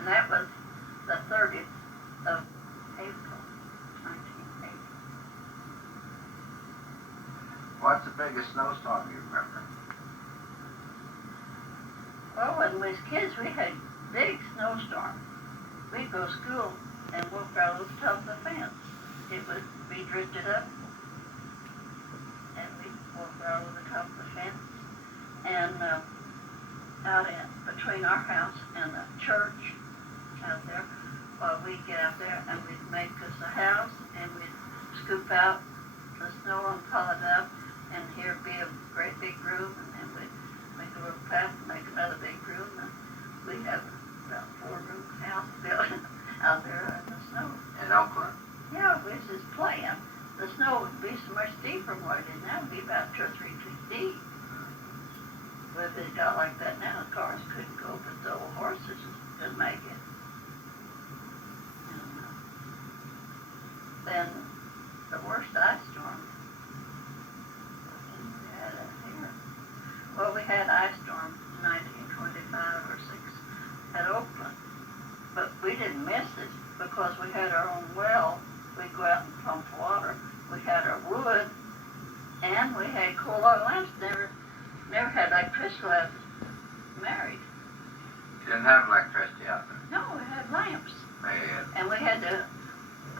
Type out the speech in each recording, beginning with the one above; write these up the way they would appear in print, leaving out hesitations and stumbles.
And that was the 30th of April, 1980. What's the biggest snowstorm you remember? Well, when we was kids, we had big snowstorms. We'd go to school and walk out over the top of the fence. It would be drifted up, and we'd walk out over the top of the fence. And out in between our house and the church out there, well, we'd get out there and we'd make us a house, and we'd scoop out the snow and pile it up, and here'd be a great big room, and then we'd make a little path and make another big room, and we'd have about a 4-room house built out there in the snow. In Oakland? Yeah, we was just playing. The snow would be so much deeper than what it is now. It would be about 2 or 3 feet deep. But if it got like that now, the cars couldn't go, but the old horses could make it. And then the worst ice storm, we had it here. Well, we had ice storm in 1925 or 6 at Oakland, but we didn't miss it because we had our own well. We'd go out and pump water. We had our wood, and we had coal oil lamps. Never had electricity when I was married. You didn't have electricity out there? No, we had lamps. Man. And we had to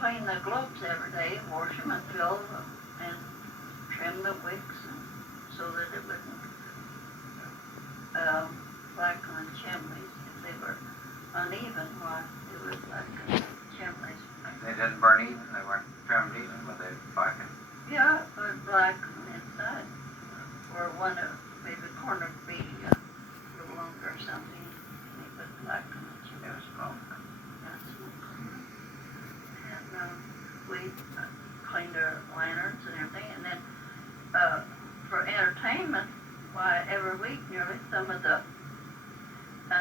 clean the globes every day, wash them and fill them, and trim the wicks, and so that it wouldn't blacken the chimneys. If they were uneven, why, it was like chimneys. They didn't burn even? They weren't trimmed even, but they blackened? Yeah, it would blacken inside. Or one of, maybe the corner would be a little longer or something, and it would blacken the chimney. It was smoke. And we cleaned our lanterns and everything, and then for entertainment, why, every week nearly, some of the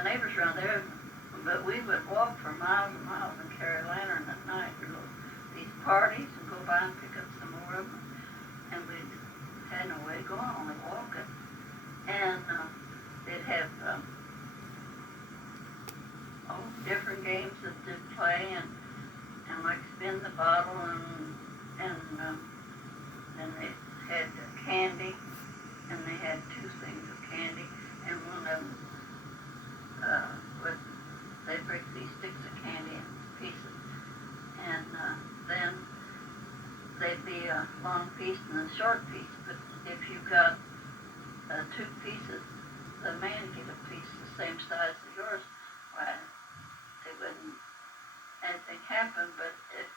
neighbors around there, but we would walk for miles and miles and carry a lantern at night to these parties and go by and pick up some more of them, and we had no way to go on, only walking. And they'd have different games that they'd play, and like spin the bottle, and then they had candy, and they had 2 things of candy, and one of them they'd break these sticks of candy in pieces, and then they'd be a long piece and a short piece, but if you got 2 pieces, the man get a piece the same size as yours, why, they wouldn't anything happen, but if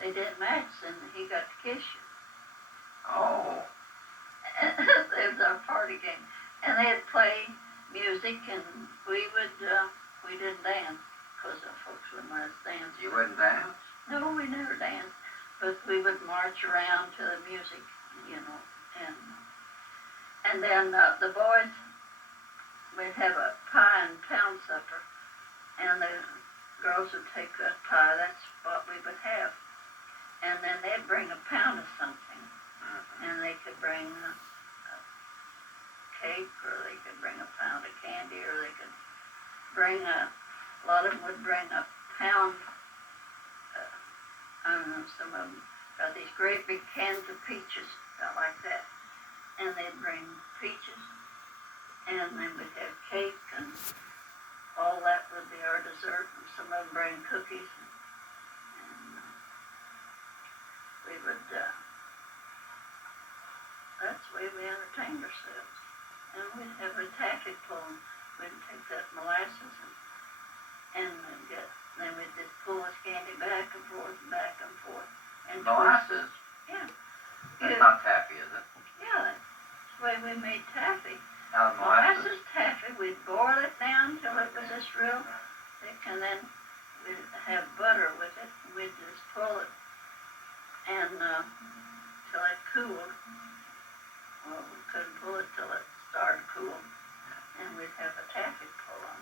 they didn't match, then he got to kiss you. Oh. It was our party game. And they'd play music, and we didn't dance, because the folks wouldn't let us dance. You wouldn't dance? No, we never danced, but we would march around to the music, and then the boys, we'd have a pie and pound supper, and the girls would take a pie. That's what we would have. And then they'd bring a pound of something, and they could bring a cake, or they could bring a pound of candy, or they could bring a lot of them would bring a pound, I don't know, some of them got these great big cans of peaches, about like that, and they'd bring peaches, and then we'd have cake, and all that would be our dessert, and some of them bring cookies, and we would, that's the way we entertained ourselves. And we'd have a taffy pull. We'd take that molasses and then we'd just pull this candy back and forth and back and forth. And molasses? Yeah. That's not taffy, is it? Yeah, that's the way we made taffy. Now, molasses taffy, we'd boil it down till it was just real thick, and then we'd have butter with it, and we'd just pull it and till it cooled. Well, we couldn't pull it till it started cool, and we'd have a taffy pull on.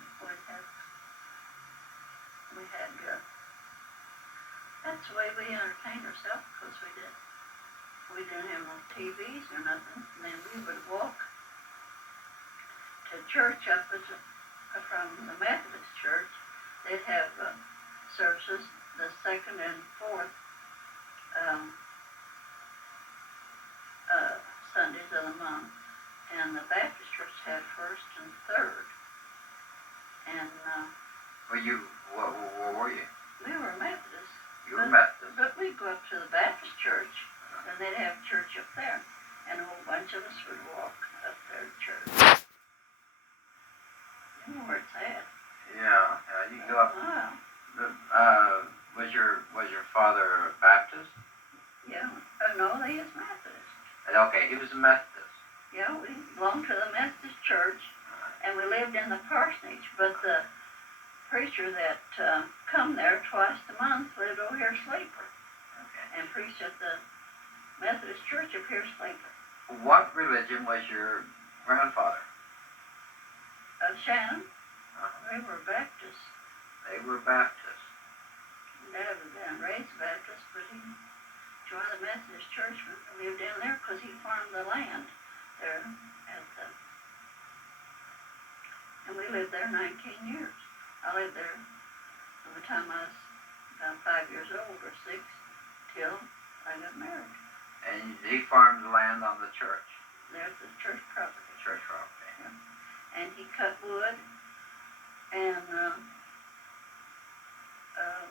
That's the way we entertained ourselves, because we didn't have no TVs or nothing, and then we would walk to church up from the Methodist church. They'd have services the 2nd and 4th Sundays of the month, and the Baptist church had 1st and 3rd. And where were you? we were Methodists. You were Methodist. But we'd go up to the Baptist church, and they'd have church up there, and a whole bunch of us would walk up there to church. You know where it's at. Yeah, you go up. Wow. Was your father a Baptist? Yeah. No, he is Methodist. Okay, he was a Methodist. Yeah, we belonged to the Methodist church, and we lived in the parsonage, but the preacher that come there twice a month lived over here Sleeper, and preached at the Methodist church up here Sleeper. What religion was your grandfather? Shannon. They were Baptists. They were Baptists. Dad was been raised Baptist, but he joined the Methodist church and lived in there because he farmed the land there at the. And we lived there 19 years. I lived there from the time I was about 5 years old or 6 till I got married. And he farmed the land on the church? There's the church property. Church property. Yeah. And he cut wood and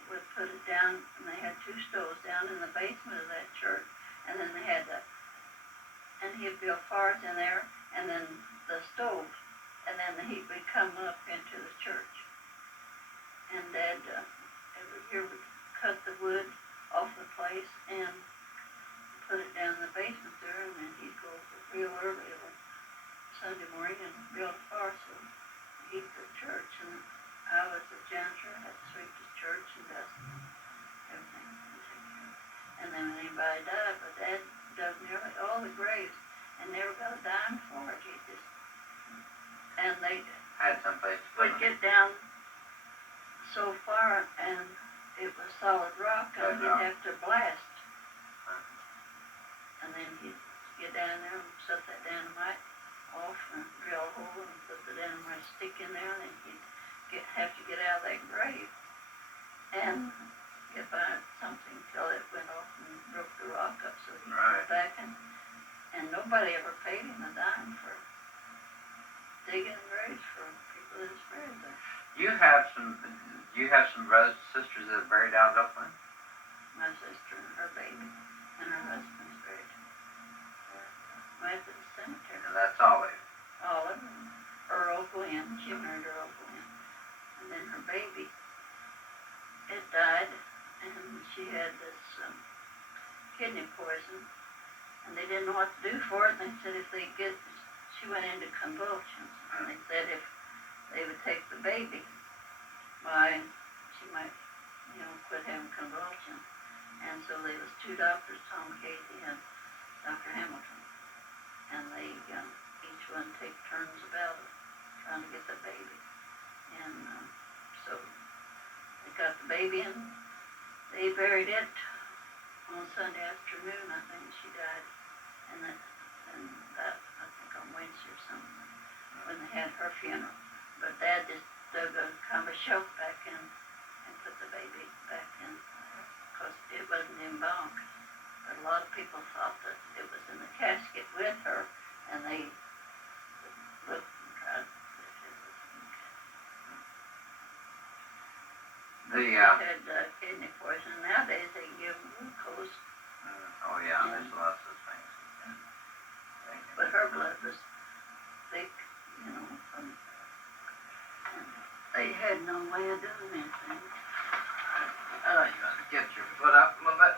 would put it down, and they had 2 stoves down in the basement of that church, and then they had and he'd build fires in there, and then the stove, and then the heat would come up into the church. And Dad, every year would cut the wood off the place and put it down in the basement there, and then he'd go real early on Sunday morning and build a fire so heat the church. And I was a janitor, had to sweep the church and dust everything. And then when anybody died, but Dad dug nearly all the graves and never got a dime for it. He just, and they had someplace would get down so far, and it was solid rock, and he'd have to blast. And then he'd get down there and set that dynamite off and drill a hole and put the dynamite stick in there, and then he'd have to get out of that grave and get by something till it went off and broke the rock up, so he'd go back, and nobody ever paid him a dime for digging graves for people that was buried there. You have some brothers and sisters that are buried out of Upland? My sister and her baby and her husband's buried at Methodist Cemetery. And that's Olive? Olive and Earl Glenn. She married Earl Glenn. And then her baby, it died, and she had this kidney poison, and they didn't know what to do for it, and they said she went into convulsions, and they said if they would take the baby, why she might, quit having convulsions. And so there was 2 doctors, Tom Casey and Dr. Hamilton, and they each one take turns about trying to get the baby. And so they got the baby, and they buried it on Sunday afternoon. I think she died, and that I think on Wednesday or something when they had her funeral. But Dad just dug a kind of a shelf back in and put the baby back in because it wasn't embalmed. But a lot of people thought that it was in the casket with her, and they looked and tried to see if it was in the casket. They had kidney poison. Nowadays they give them glucose. Oh yeah, there's lots of things. But her blood was thick, they had no way of doing anything. You want to get your foot up a little bit?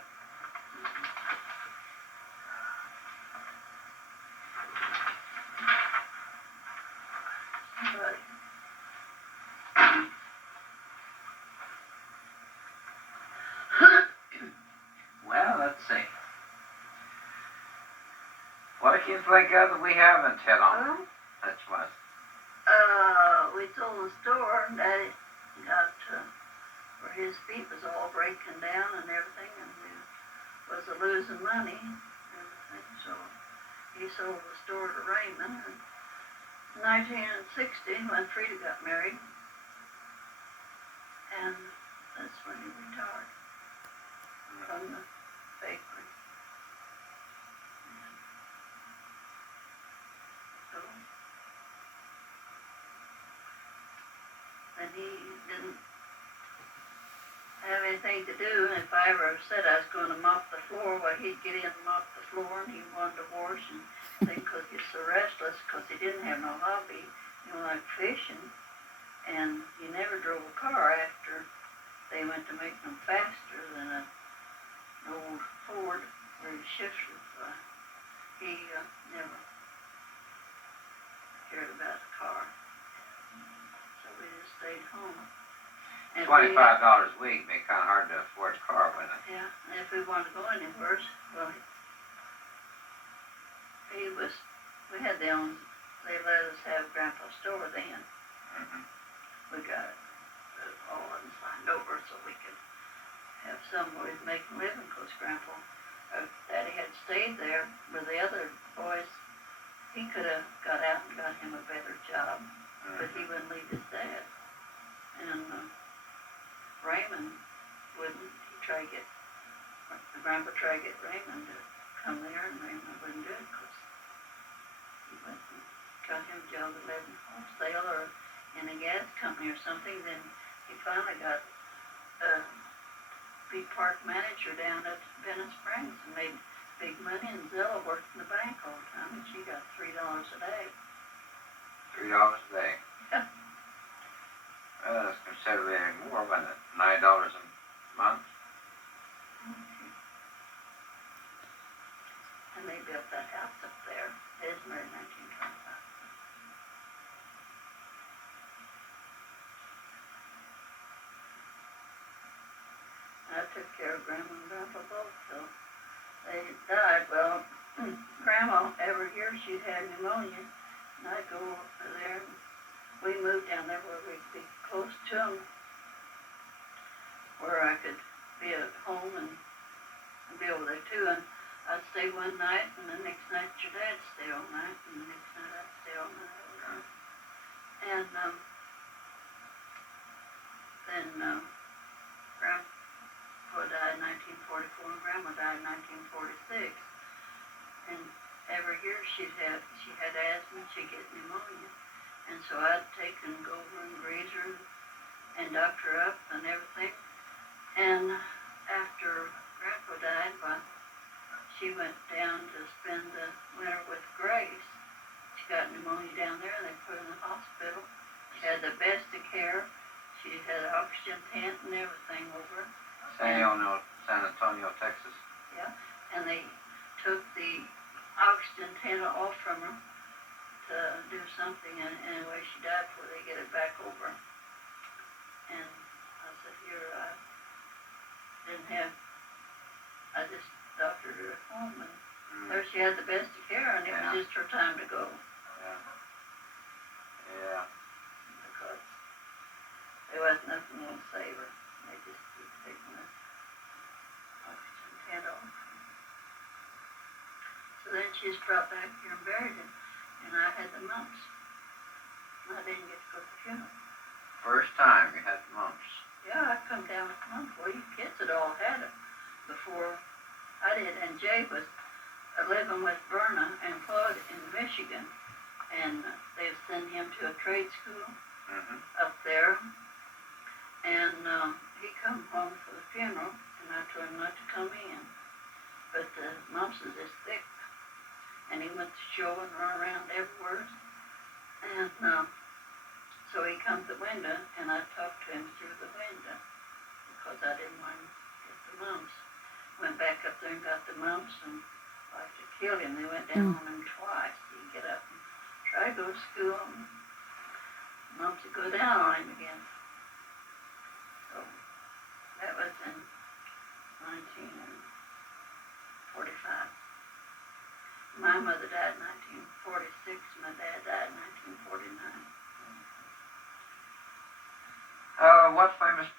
But well, let's see. What can you think of that we haven't hit on? That's what. We sold the store, and Daddy got where his feet was all breaking down and everything, and we was losing money and everything. So he sold the store to Raymond. And in 1960, when Frida got married, and that's when he retired from the bakery. So, and he didn't have anything to do, and if I ever said I was going to mop the floor, well, he'd get in and mop the floor, and he wanted to wash and things because he's so restless because he didn't have no hobby, like fishing, and he never drove a car after they went to make them faster than an old Ford where he shifted. He never cared about the car, so we just stayed home. And $25 a week made kind of hard to afford a car, wouldn't it? Yeah, and if we wanted to go anywhere, well, we had they let us have Grandpa's store then. Mm-hmm. We got it all signed over so we could have some way of making a living because Grandpa, Daddy had stayed there with the other boys. He could have got out and got him a better job, but he wouldn't leave his dad. And Raymond wouldn't. Grandpa tried to get Raymond to come there, and Raymond wouldn't do it because he went and got him a job at 11 wholesale or in a gas company or something. Then he finally got a big park manager down at Venice Springs and made big money, and Zilla worked in the bank all the time, and she got $3 a day. $3 a day? Yeah. Well, that's considerably more, wasn't it? $9 a month? And they built that house up there. It was married in 1925. I took care of Grandma and Grandpa both till they died. Well, Grandma, every year she'd have pneumonia, and I'd go over there. And we moved down there where we'd be close to them, where I could be at home and be over there too. And I'd stay one night, and the next night your dad'd stay all night, and the next night I'd stay all night over there. And then Grandpa died in 1944, and Grandma died in 1946. And every year she had asthma, she'd get pneumonia. And so I'd take and go over and grease her and doctor her up and everything. And after Grandpa died, well, she went down to spend the winter with Grace. She got pneumonia down there, and they put her in the hospital. She had the best of care. She had an oxygen tent and everything over. San Antonio, Texas. Yeah, and they took the oxygen tent off from her to do something, and anyway, she died before they get it back over. And I said, here, I just doctored her at home, and there she had the best of care, and it was just her time to go. Yeah. Because there was nothing going to save her. They just keep taking the oxygen tent off. So then she was brought back here and buried him, and I had the mumps. I didn't get to go to the funeral. First time you had the mumps. Yeah, I come down with mumps. Well, you kids had all had it before I did, and Jay was living with Berna and Claude in Michigan, and they sent him to a trade school up there, and he come home for the funeral, and I told him not to come in, but the mumps is this thick, and he went to show and run around everywhere, and so he come to the window, and I talked to him through the window, because I didn't want him to get the mumps. Went back up there and got the mumps, and like to kill him. They went down on him twice. He'd get up and try to go to school, and mumps would go down on him again. So that was in 1945. My mother died in 1946. My dad died in 1949. What famous